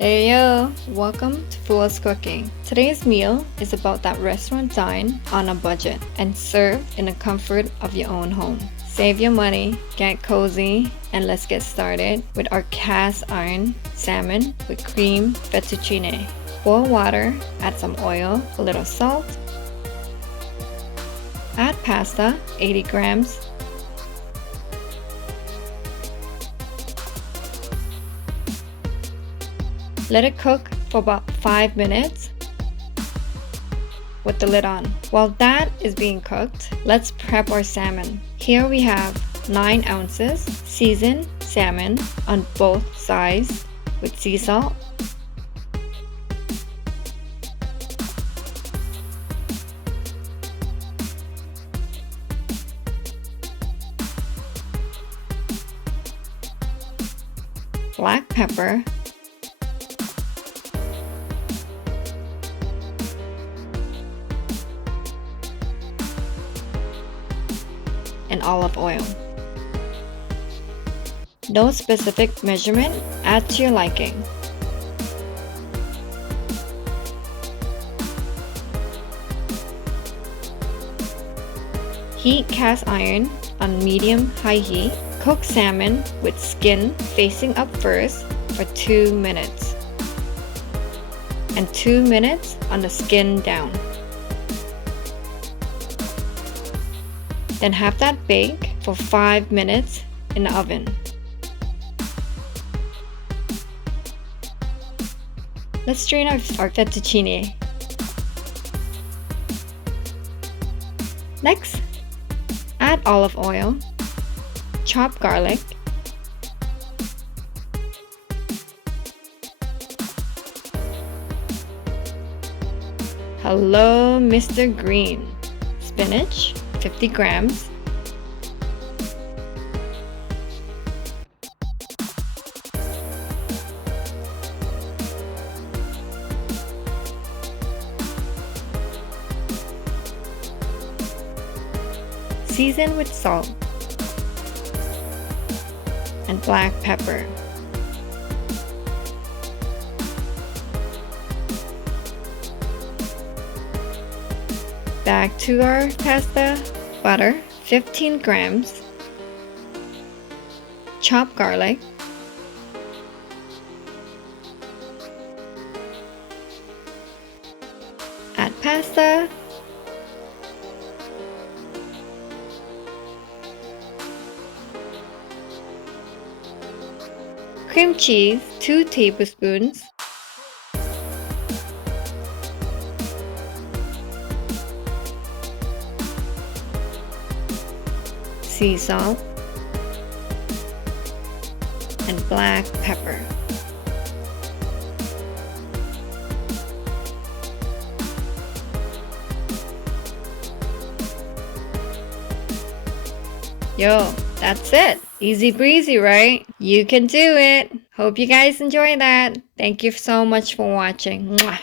Hey yo, welcome to Fool's Cooking. Today's meal is about that restaurant dine on a budget and served in the comfort of your own home. Save your money, get cozy, and let's get started with our cast iron salmon with cream fettuccine. Boil water, add some oil, a little salt. Add pasta, 80 grams. Let it cook for about 5 minutes with the lid on. While that is being cooked, let's prep our salmon. Here we have 9 ounces seasoned salmon on both sides with sea salt. Black pepper. And olive oil. No specific measurement, add to your liking. Heat cast iron on medium-high heat. Cook salmon with skin facing up first for 2 minutes. And 2 minutes on the skin down. Then have that bake for 5 minutes in the oven. Let's strain our fettuccine. Next, add olive oil, chopped garlic, hello Mr. Green, spinach, 50 grams, season with salt and black pepper. Back to our pasta. Butter, 15 grams, chopped garlic, add pasta, cream cheese, 2 tablespoons, sea salt, and black pepper. Yo, that's it. Easy breezy, right? You can do it. Hope you guys enjoy that. Thank you so much for watching. Mwah.